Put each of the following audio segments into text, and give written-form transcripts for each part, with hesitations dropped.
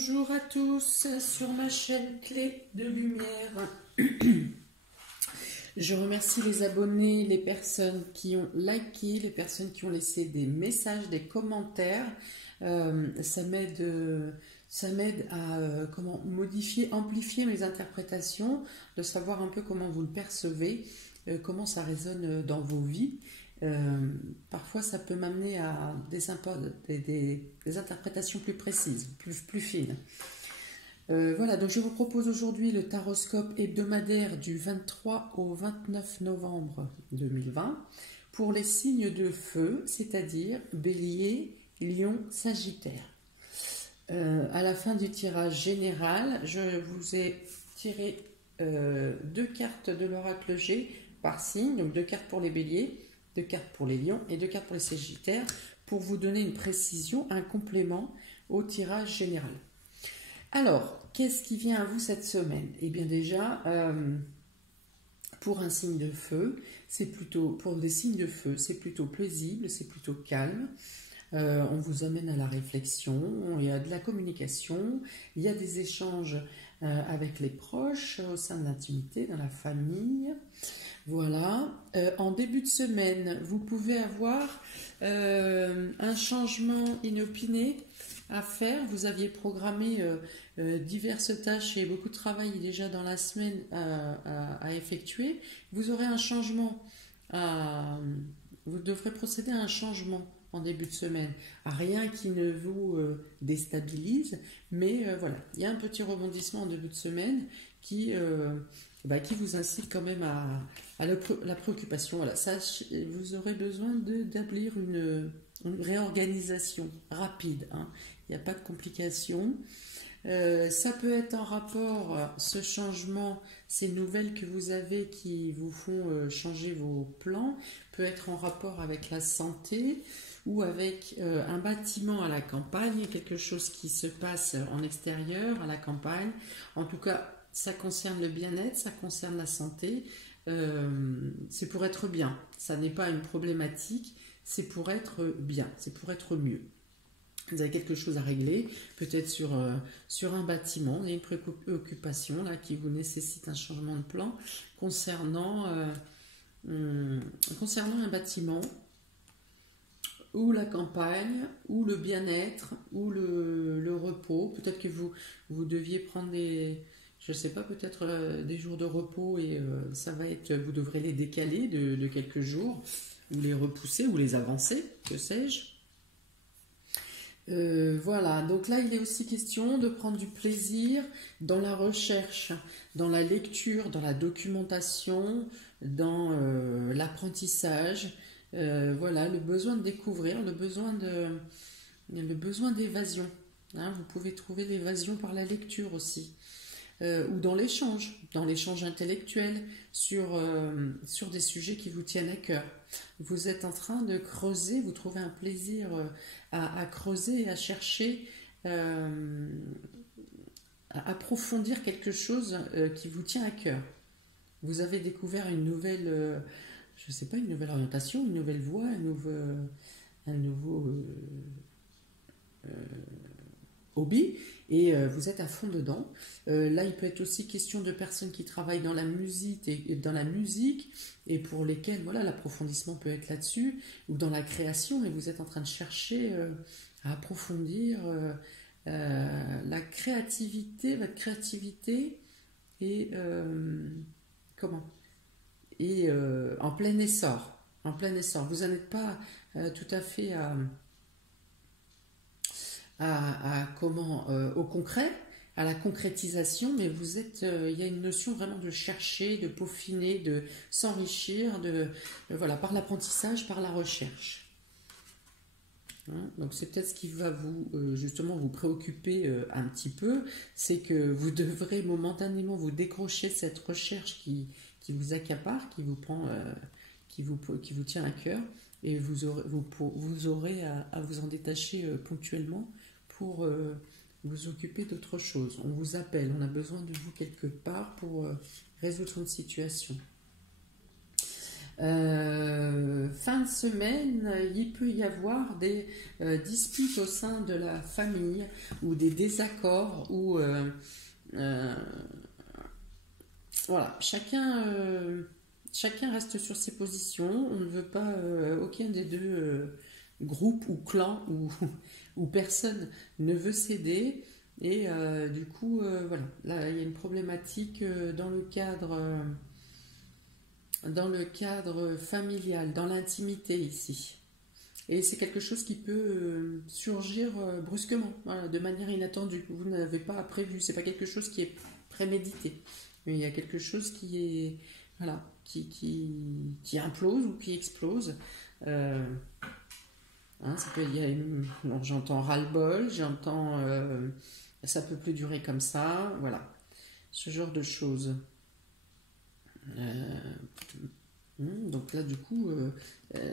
Bonjour à tous sur ma chaîne Clé de Lumière. Je remercie les abonnés, les personnes qui ont liké, les personnes qui ont laissé des messages, des commentaires. Ça m'aide à modifier, amplifier mes interprétations, de savoir un peu comment vous le percevez, comment ça résonne dans vos vies. Parfois ça peut m'amener à des interprétations plus précises, plus fines. Voilà, donc je vous propose aujourd'hui le taroscope hebdomadaire du 23 au 29 novembre 2020 pour les signes de feu, c'est-à-dire Bélier, Lion, Sagittaire. À la fin du tirage général, je vous ai tiré 2 cartes de l'oracle G par signe, donc 2 cartes pour les Béliers, 2 cartes pour les Lions et 2 cartes pour les Sagittaires pour vous donner une précision, un complément au tirage général. Alors, qu'est-ce qui vient à vous cette semaine? Eh bien déjà, pour un signe de feu, pour des signes de feu, c'est plutôt paisible, c'est plutôt calme. On vous amène à la réflexion, il y a de la communication, il y a des échanges avec les proches, au sein de l'intimité, dans la famille. Voilà. En début de semaine, vous pouvez avoir un changement inopiné à faire. Vous aviez programmé diverses tâches et beaucoup de travail déjà dans la semaine à effectuer. Vous aurez un changement, vous devrez procéder à un changement en début de semaine. Rien qui ne vous déstabilise, mais voilà, il y a un petit rebondissement en début de semaine qui vous incite quand même à la préoccupation. Voilà, ça, vous aurez besoin d'établir une réorganisation rapide, hein. Il n'y a pas de complications. Ça peut être en rapport, ce changement, ces nouvelles que vous avez qui vous font changer vos plans, peut être en rapport avec la santé ou avec un bâtiment à la campagne, quelque chose qui se passe en extérieur, à la campagne. En tout cas, ça concerne le bien-être, ça concerne la santé. C'est pour être bien. Ça n'est pas une problématique, c'est pour être bien, c'est pour être mieux. Vous avez quelque chose à régler, peut-être sur un bâtiment, il y a une préoccupation là, qui vous nécessite un changement de plan concernant un bâtiment, ou la campagne, ou le bien-être, ou le repos. Peut-être que vous deviez prendre je sais pas, peut-être des jours de repos et vous devrez les décaler de quelques jours, ou les repousser, ou les avancer, que sais-je. Voilà, donc là il est aussi question de prendre du plaisir dans la recherche, dans la lecture, dans la documentation, dans l'apprentissage. Voilà, le besoin de découvrir, le besoin d'évasion, hein. Vous pouvez trouver l'évasion par la lecture aussi, ou dans l'échange intellectuel sur des sujets qui vous tiennent à cœur. Vous êtes en train de creuser, vous trouvez un plaisir à creuser et à chercher, à approfondir quelque chose qui vous tient à cœur. Vous avez découvert une nouvelle, je sais pas, une nouvelle orientation, une nouvelle voie, un nouveau hobby, et vous êtes à fond dedans. Là, il peut être aussi question de personnes qui travaillent dans la musique et pour lesquelles voilà, l'approfondissement peut être là-dessus, ou dans la création, et vous êtes en train de chercher à approfondir votre créativité et en plein essor. Vous n'en êtes pas tout à fait au concret, à la concrétisation, mais il y a une notion vraiment de chercher, de peaufiner, de s'enrichir, voilà, par l'apprentissage, par la recherche. Hein, donc c'est peut-être ce qui va justement vous préoccuper un petit peu, c'est que vous devrez momentanément vous décrocher de cette recherche qui vous accapare, qui vous prend, qui vous tient à cœur, et vous aurez à vous en détacher ponctuellement pour vous occuper d'autre chose. On vous appelle, on a besoin de vous quelque part pour résoudre une situation. Fin de semaine, il peut y avoir des disputes au sein de la famille ou des désaccords ou voilà, chacun reste sur ses positions. On ne veut pas aucun des deux groupes ou clans ou personne ne veut céder. Et du coup, voilà, là il y a une problématique dans le cadre familial, dans l'intimité ici. Et c'est quelque chose qui peut surgir brusquement, voilà, de manière inattendue. Vous n'avez pas prévu, c'est pas quelque chose qui est prémédité. Mais il y a quelque chose qui est, voilà, qui implose ou qui explose. Euh, ça peut, bon, j'entends ras-le-bol, j'entends ça peut plus durer comme ça, voilà, ce genre de choses. Euh, donc là, du coup,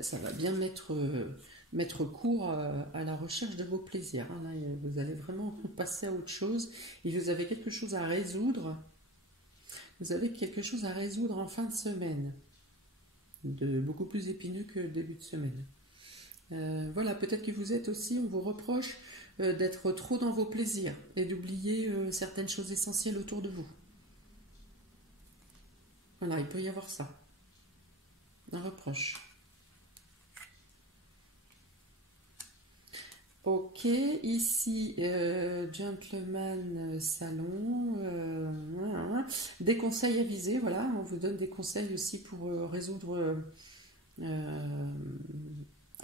ça va bien mettre court à la recherche de vos plaisirs, hein. Là, vous allez vraiment passer à autre chose et vous avez quelque chose à résoudre. Vous avez quelque chose à résoudre en fin de semaine, beaucoup plus épineux que le début de semaine. Voilà, peut-être que vous êtes aussi, on vous reproche d'être trop dans vos plaisirs et d'oublier certaines choses essentielles autour de vous. Voilà, il peut y avoir ça. Un reproche. Ok, ici, gentleman salon, voilà. Des conseils avisés, voilà, on vous donne des conseils aussi pour résoudre.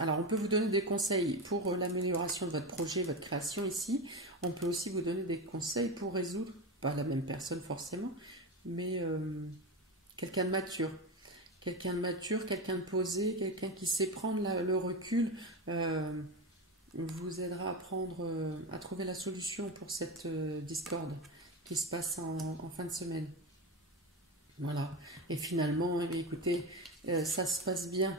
Alors, on peut vous donner des conseils pour l'amélioration de votre projet, votre création ici. On peut aussi vous donner des conseils pour résoudre, pas la même personne forcément, mais quelqu'un de mature. Quelqu'un de mature, quelqu'un de posé, quelqu'un qui sait prendre le recul. Vous aidera à trouver la solution pour cette discorde qui se passe en fin de semaine. Voilà. Et finalement, écoutez, ça se passe bien,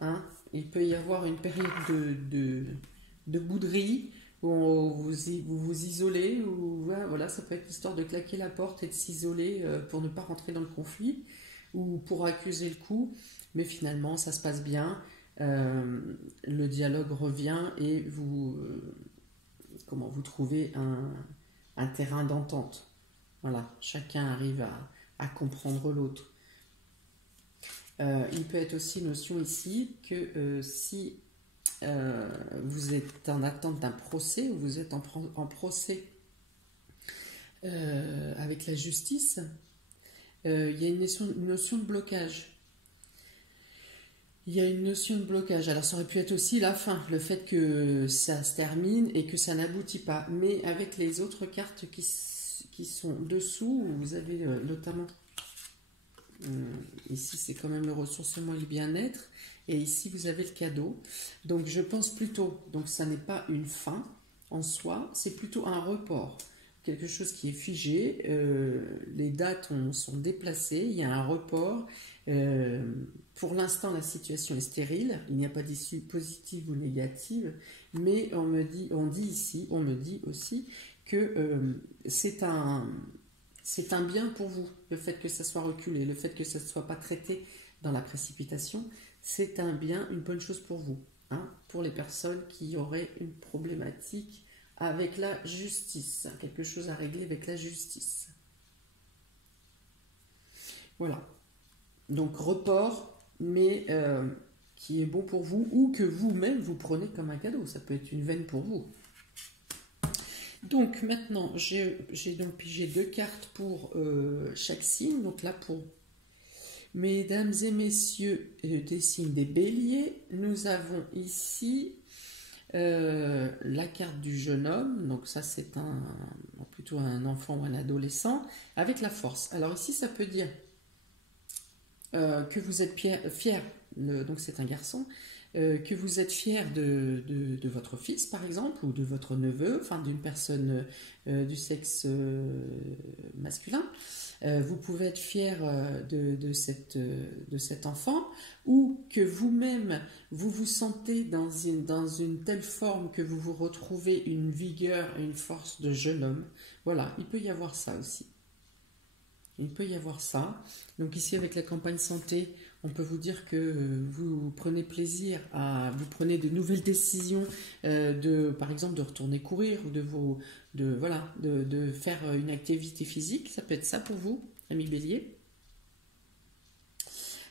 hein. Il peut y avoir une période de bouderie où vous vous isolez, ou voilà, ça peut être l'histoire de claquer la porte et de s'isoler pour ne pas rentrer dans le conflit ou pour accuser le coup, mais finalement ça se passe bien. Le dialogue revient et vous trouvez un terrain d'entente. Voilà, chacun arrive à comprendre l'autre. Il peut être aussi notion ici que si vous êtes en attente d'un procès ou vous êtes en procès avec la justice, il y a une notion de blocage. Il y a une notion de blocage. Alors ça aurait pu être aussi la fin, le fait que ça se termine et que ça n'aboutit pas. Mais avec les autres cartes qui sont dessous, vous avez notamment, ici c'est quand même le ressourcement et le bien-être, et ici vous avez le cadeau. Donc je pense plutôt, donc ça n'est pas une fin en soi, c'est plutôt un report. Quelque chose qui est figé, les dates sont déplacées, il y a un report. Pour l'instant, la situation est stérile, il n'y a pas d'issue positive ou négative, mais on me dit aussi que c'est un bien pour vous, le fait que ça soit reculé, le fait que ça ne soit pas traité dans la précipitation, c'est un bien, une bonne chose pour vous, hein, pour les personnes qui auraient une problématique avec la justice, quelque chose à régler avec la justice. Voilà. Donc report, mais qui est bon pour vous ou que vous-même vous prenez comme un cadeau. Ça peut être une veine pour vous. Donc maintenant, j'ai donc pigé 2 cartes pour chaque signe. Donc là, pour mesdames et messieurs des signes des béliers, nous avons ici la carte du jeune homme. Donc ça, c'est plutôt un enfant ou un adolescent avec la force. Alors ici, ça peut dire que vous êtes fier, donc c'est un garçon, que vous êtes fier de votre fils par exemple, ou de votre neveu, enfin d'une personne du sexe masculin. Vous pouvez être fier de cet enfant, ou que vous-même vous vous sentez dans une telle forme que vous vous retrouvez une vigueur et une force de jeune homme. Voilà, il peut y avoir ça aussi. Il peut y avoir ça. Donc ici avec la campagne santé, On peut vous dire que vous prenez plaisir vous prenez de nouvelles décisions, par exemple, de retourner courir ou de faire une activité physique. Ça peut être ça pour vous, ami Bélier.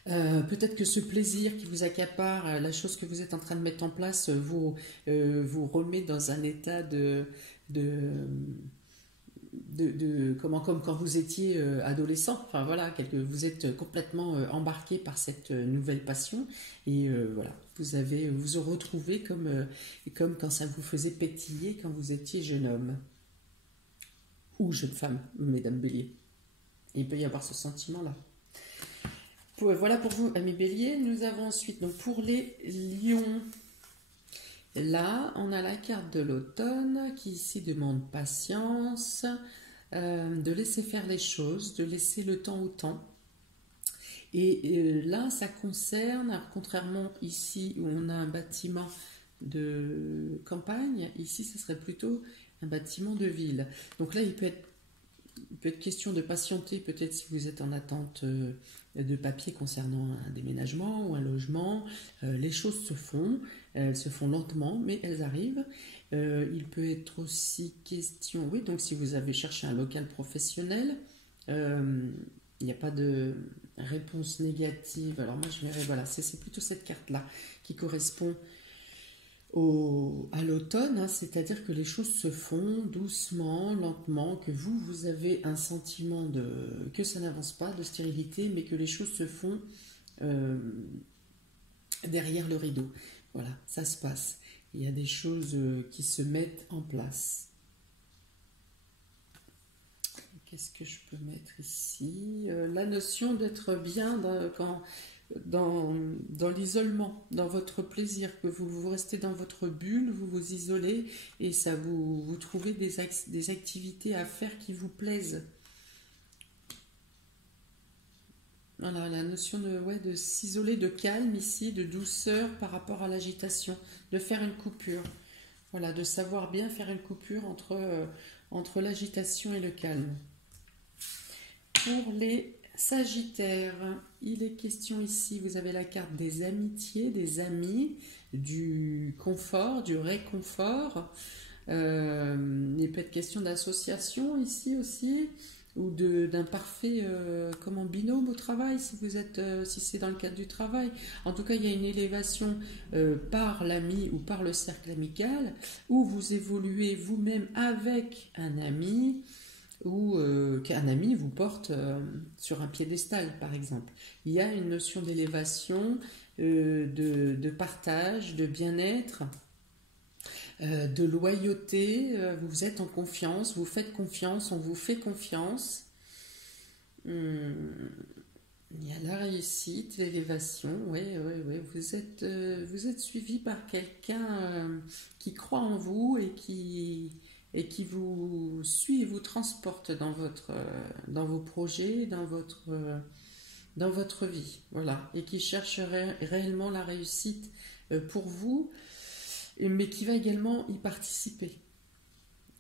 Peut-être que ce plaisir qui vous accapare, la chose que vous êtes en train de mettre en place, vous remet dans un état de comme quand vous étiez adolescent. Enfin voilà, vous êtes complètement embarqué par cette nouvelle passion et voilà, vous vous retrouvez comme quand ça vous faisait pétiller quand vous étiez jeune homme ou jeune femme, mesdames Bélier. Il peut y avoir ce sentiment-là. Voilà pour vous, amis Bélier. Nous avons ensuite, donc pour les lions, là, on a la carte de l'automne qui ici demande patience, de laisser faire les choses, de laisser le temps au temps. Et là, ça concerne, contrairement ici où on a un bâtiment de campagne, ici, ce serait plutôt un bâtiment de ville. Donc là, il peut être question de patienter, peut-être si vous êtes en attente de papier concernant un déménagement ou un logement. Les choses se font, elles se font lentement, mais elles arrivent. Il peut être aussi question, oui, donc si vous avez cherché un local professionnel, il n'y a pas de réponse négative. Alors moi je verrais, voilà, c'est plutôt cette carte-là qui correspond à l'automne, hein, c'est-à-dire que les choses se font doucement, lentement, que vous avez un sentiment que ça n'avance pas, de stérilité, mais que les choses se font derrière le rideau. Voilà, ça se passe. Il y a des choses qui se mettent en place. Qu'est-ce que je peux mettre ici? La notion d'être bien dans l'isolement, dans votre plaisir, que vous restez dans votre bulle, vous vous isolez et ça vous trouvez des activités à faire qui vous plaisent. Voilà, la notion de s'isoler, de calme ici, de douceur par rapport à l'agitation, de faire une coupure. Voilà, de savoir bien faire une coupure entre l'agitation et le calme. Pour les Sagittaires, il est question ici, vous avez la carte des amitiés, des amis, du confort, du réconfort. Il peut être question d'association ici aussi, ou d'un parfait binôme au travail, si c'est dans le cadre du travail. En tout cas, il y a une élévation par l'ami ou par le cercle amical, où vous évoluez vous-même avec un ami, ou qu'un ami vous porte sur un piédestal, par exemple. Il y a une notion d'élévation, de partage, de bien-être, de loyauté. Vous êtes en confiance, vous faites confiance, on vous fait confiance. Il y a la réussite, l'élévation, oui. Vous êtes suivi par quelqu'un qui croit en vous et qui vous suit et vous transporte dans vos projets, dans votre vie, voilà, et qui cherche réellement la réussite pour vous, mais qui va également y participer,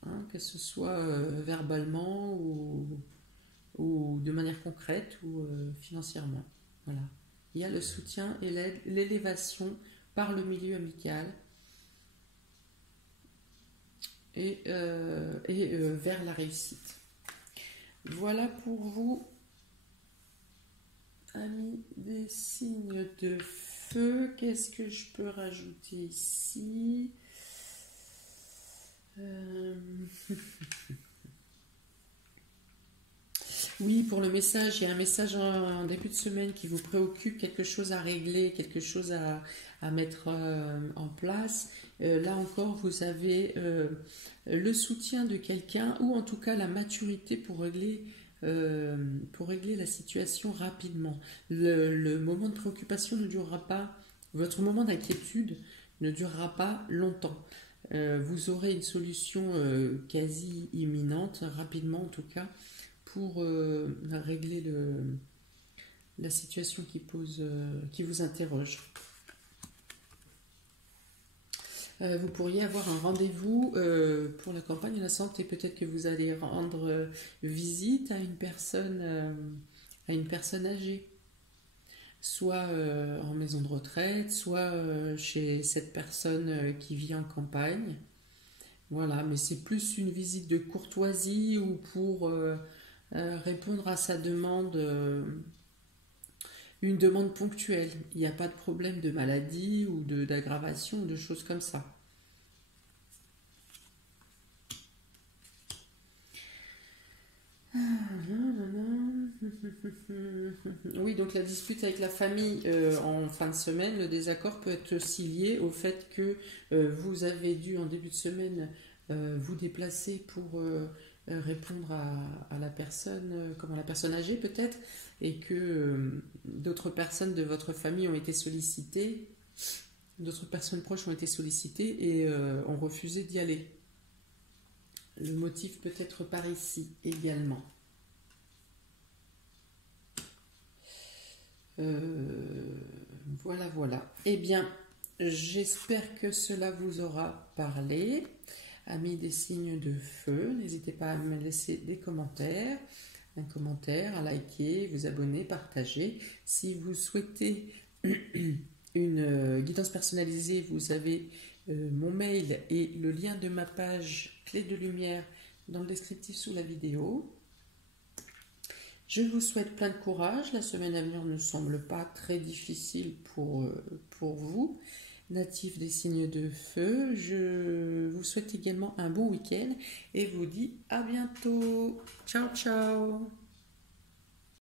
hein, que ce soit verbalement ou de manière concrète ou financièrement. Voilà. Il y a le soutien et l'élévation par le milieu amical et vers la réussite. Voilà pour vous, amis des signes de feu. Qu'est-ce que je peux rajouter ici? Oui, pour le message, il y a un message en début de semaine qui vous préoccupe, quelque chose à régler, quelque chose à mettre en place. Là encore, vous avez le soutien de quelqu'un, ou en tout cas la maturité pour régler la situation rapidement. Le moment de préoccupation ne durera pas, votre moment d'inquiétude ne durera pas longtemps. Vous aurez une solution quasi imminente, rapidement en tout cas, pour régler la situation qui vous interroge. Vous pourriez avoir un rendez-vous pour la campagne de la santé. Peut-être que vous allez rendre visite à une personne âgée. soit en maison de retraite, soit chez cette personne qui vit en campagne. Voilà, mais c'est plus une visite de courtoisie ou pour répondre à sa demande, une demande ponctuelle. Il n'y a pas de problème de maladie ou d'aggravation ou de choses comme ça. Oui, donc la dispute avec la famille en fin de semaine, le désaccord peut être aussi lié au fait que vous avez dû en début de semaine vous déplacer pour répondre à la personne, comment la personne âgée peut-être, et que d'autres personnes de votre famille ont été sollicitées, d'autres personnes proches ont été sollicitées et ont refusé d'y aller. Le motif peut être par ici également. Voilà, voilà. Eh bien, j'espère que cela vous aura parlé. Amis des signes de feu, n'hésitez pas à me laisser des commentaires, un commentaire, à liker, vous abonner, partager. Si vous souhaitez une guidance personnalisée, vous avez mon mail et le lien de ma page Clé de Lumière dans le descriptif sous la vidéo. Je vous souhaite plein de courage. La semaine à venir ne semble pas très difficile pour vous, natifs des signes de feu. Je vous souhaite également un bon week-end et vous dis à bientôt. Ciao, ciao.